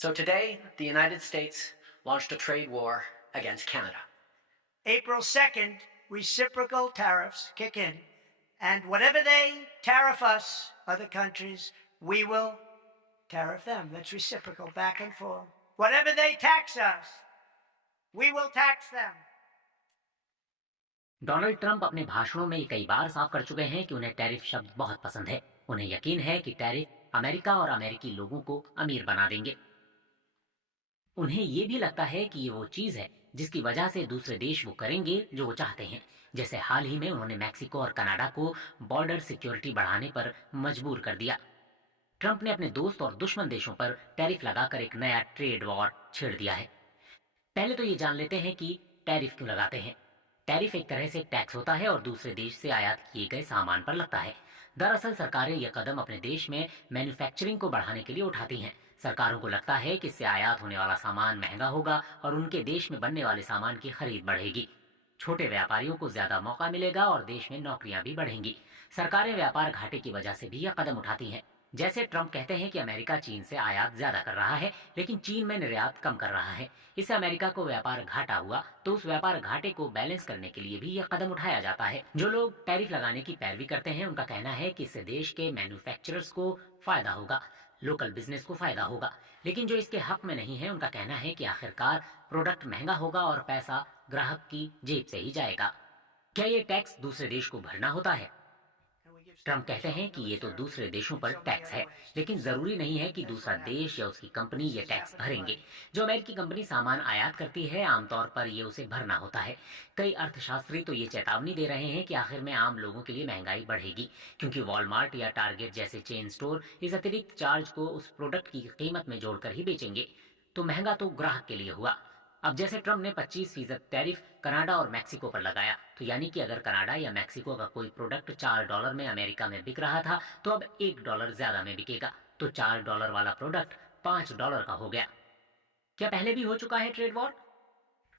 So today, the United States launched a trade war against Canada. April 2nd, reciprocal tariffs kick in. And whatever they tariff us, other countries, we will tariff them. That's reciprocal, back and forth. Whatever they tax us, we will tax them. Donald Trump अपने भाषणों में कई बार साफ कर चुके हैं कि उन्हें टैरिफ शब्द बहुत पसंद है। उन्हें यकीन है कि टैरिफ अमेरिका और अमेरिकी लोगों को अमीर बना देंगे। उन्हें ये भी लगता है कि ये वो चीज है जिसकी वजह से दूसरे देश वो करेंगे जो वो चाहते हैं। जैसे हाल ही में उन्होंने मैक्सिको और कनाडा को बॉर्डर सिक्योरिटी बढ़ाने पर मजबूर कर दिया। ट्रंप ने अपने दोस्त और दुश्मन देशों पर टैरिफ लगाकर एक नया ट्रेड वॉर छेड़ दिया है। पहले तो ये जान लेते हैं कि टैरिफ क्यों लगाते हैं। टैरिफ एक तरह से टैक्स होता है और दूसरे देश से आयात किए गए सामान पर लगता है। दरअसल सरकारें यह कदम अपने देश में मैन्युफैक्चरिंग को बढ़ाने के लिए उठाती हैं। सरकारों को लगता है कि इससे आयात होने वाला सामान महंगा होगा और उनके देश में बनने वाले सामान की खरीद बढ़ेगी। छोटे व्यापारियों को ज्यादा मौका मिलेगा और देश में नौकरियां भी बढ़ेंगी। सरकारें व्यापार घाटे की वजह से भी यह कदम उठाती हैं। जैसे ट्रंप कहते हैं कि अमेरिका चीन से आयात ज्यादा कर रहा है लेकिन चीन में निर्यात कम कर रहा है। इससे अमेरिका को व्यापार घाटा हुआ तो उस व्यापार घाटे को बैलेंस करने के लिए भी यह कदम उठाया जाता है। जो लोग टैरिफ लगाने की पैरवी करते हैं उनका कहना है कि इससे देश के मैन्युफैक्चरर्स को फायदा होगा, लोकल बिजनेस को फायदा होगा। लेकिन जो इसके हक में नहीं है उनका कहना है कि आखिरकार प्रोडक्ट महंगा होगा और पैसा ग्राहक की जेब से ही जाएगा। क्या ये टैक्स दूसरे देश को भरना होता है? ट्रंप कहते हैं कि ये तो दूसरे देशों पर टैक्स है, लेकिन जरूरी नहीं है कि दूसरा देश या उसकी कंपनी ये टैक्स भरेंगे। जो अमेरिकी कंपनी सामान आयात करती है आमतौर पर ये उसे भरना होता है। कई अर्थशास्त्री तो ये चेतावनी दे रहे हैं कि आखिर में आम लोगों के लिए महंगाई बढ़ेगी, क्योंकि वॉलमार्ट या टारगेट जैसे चेन स्टोर इस अतिरिक्त चार्ज को उस प्रोडक्ट की कीमत में जोड़कर ही बेचेंगे। तो महंगा तो ग्राहक के लिए हुआ। अब जैसे ट्रंप ने 25% टैरिफ कनाडा और मैक्सिको पर लगाया, तो यानी कि अगर कनाडा या मैक्सिको का कोई प्रोडक्ट $4 में अमेरिका में बिक रहा था तो अब $1 ज्यादा में बिकेगा, तो $4 वाला प्रोडक्ट $5 का हो गया। क्या पहले भी हो चुका है ट्रेड वॉर?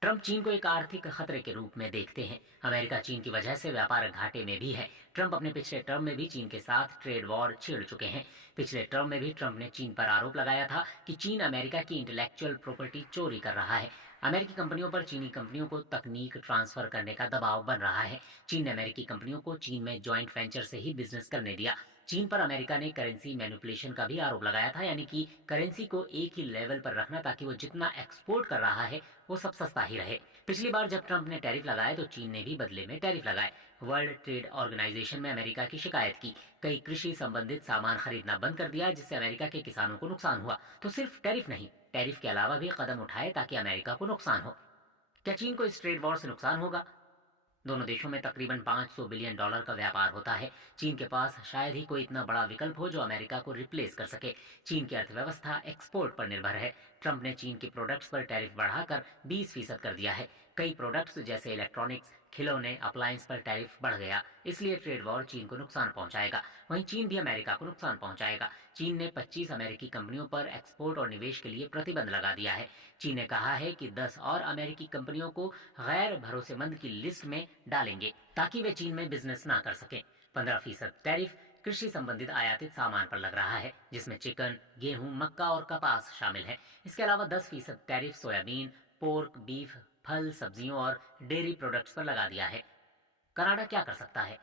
ट्रंप चीन को एक आर्थिक खतरे के रूप में देखते हैं। अमेरिका चीन की वजह से व्यापार घाटे में भी है। ट्रंप अपने पिछले टर्म में भी चीन के साथ ट्रेड वॉर छेड़ चुके हैं। पिछले टर्म में भी ट्रंप ने चीन पर आरोप लगाया था कि चीन अमेरिका की इंटेलेक्चुअल प्रॉपर्टी चोरी कर रहा है। अमेरिकी कंपनियों पर चीनी कंपनियों को तकनीक ट्रांसफर करने का दबाव बन रहा है। चीन ने अमेरिकी कंपनियों को चीन में ज्वाइंट वेंचर से ही बिजनेस करने दिया। चीन पर अमेरिका ने करेंसी मैनिपुलेशन का भी आरोप लगाया था, यानी कि करेंसी को एक ही लेवल पर रखना ताकि वो जितना एक्सपोर्ट कर रहा है वो सब सस्ता ही रहे। पिछली बार जब ट्रंप ने टैरिफ लगाए तो चीन ने भी बदले में टैरिफ लगाए। वर्ल्ड ट्रेड ऑर्गेनाइजेशन में अमेरिका की शिकायत की। कई कृषि संबंधित सामान खरीदना बंद कर दिया जिससे अमेरिका के किसानों को नुकसान हुआ। तो सिर्फ टैरिफ नहीं, टैरिफ के अलावा भी कदम उठाए ताकि अमेरिका को नुकसान हो। क्या चीन को इस ट्रेड वॉर से नुकसान होगा? दोनों देशों में तकरीबन $500 बिलियन का व्यापार होता है। चीन के पास शायद ही कोई इतना बड़ा विकल्प हो जो अमेरिका को रिप्लेस कर सके। चीन की अर्थव्यवस्था एक्सपोर्ट पर निर्भर है। ट्रंप ने चीन के प्रोडक्ट्स पर टैरिफ बढ़ाकर 20% कर दिया है। कई प्रोडक्ट्स जैसे इलेक्ट्रॉनिक्स, खिलौने, अप्लायंस पर टैरिफ बढ़ गया। इसलिए ट्रेड वॉर चीन को नुकसान पहुंचाएगा। वहीं चीन भी अमेरिका को नुकसान पहुंचाएगा। चीन ने 25 अमेरिकी कंपनियों पर एक्सपोर्ट और निवेश के लिए प्रतिबंध लगा दिया है। चीन ने कहा है कि 10 और अमेरिकी कंपनियों को गैर भरोसेमंद की लिस्ट में डालेंगे ताकि वे चीन में बिजनेस ना कर सकें। 15% टैरिफ कृषि संबंधित आयातित सामान पर लग रहा है, जिसमें चिकन, गेहूं, मक्का और कपास शामिल है। इसके अलावा 10% टैरिफ सोयाबीन, पोर्क, बीफ, फल, सब्जियों और डेयरी प्रोडक्ट्स पर लगा दिया है। कनाडा क्या कर सकता है?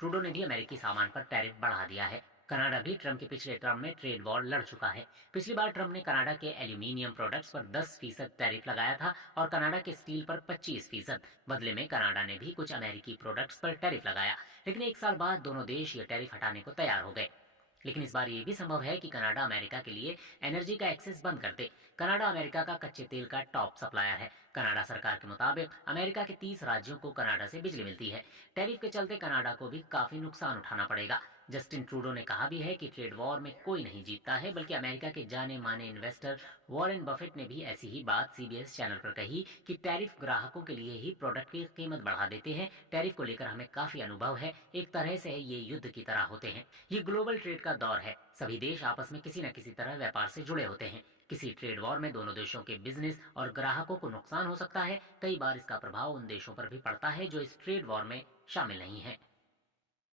ट्रूडो ने भी अमेरिकी सामान पर टैरिफ बढ़ा दिया है। कनाडा भी ट्रंप के पिछले टर्म में ट्रेड वॉर लड़ चुका है। पिछली बार ट्रंप ने कनाडा के एल्यूमिनियम प्रोडक्ट्स पर 10% टैरिफ लगाया था और कनाडा के स्टील पर 25%। बदले में कनाडा ने भी कुछ अमेरिकी प्रोडक्ट्स पर टैरिफ लगाया, लेकिन एक साल बाद दोनों देश ये टैरिफ हटाने को तैयार हो गए। लेकिन इस बार ये भी संभव है कि कनाडा अमेरिका के लिए एनर्जी का एक्सेस बंद कर दे। कनाडा अमेरिका का कच्चे तेल का टॉप सप्लायर है। कनाडा सरकार के मुताबिक अमेरिका के 30 राज्यों को कनाडा से बिजली मिलती है। टैरिफ के चलते कनाडा को भी काफी नुकसान उठाना पड़ेगा। जस्टिन ट्रूडो ने कहा भी है कि ट्रेड वॉर में कोई नहीं जीतता है, बल्कि अमेरिका के जाने माने इन्वेस्टर वॉरेन बफेट ने भी ऐसी ही बात सीबीएस चैनल पर कही कि टैरिफ ग्राहकों के लिए ही प्रोडक्ट की कीमत बढ़ा देते हैं। टैरिफ को लेकर हमें काफी अनुभव है, एक तरह से ये युद्ध की तरह होते हैं। ये ग्लोबल ट्रेड का दौर है। सभी देश आपस में किसी न किसी तरह व्यापार से जुड़े होते हैं। किसी ट्रेड वॉर में दोनों देशों के बिजनेस और ग्राहकों को नुकसान हो सकता है। कई बार इसका प्रभाव उन देशों पर भी पड़ता है जो इस ट्रेड वॉर में शामिल नहीं है।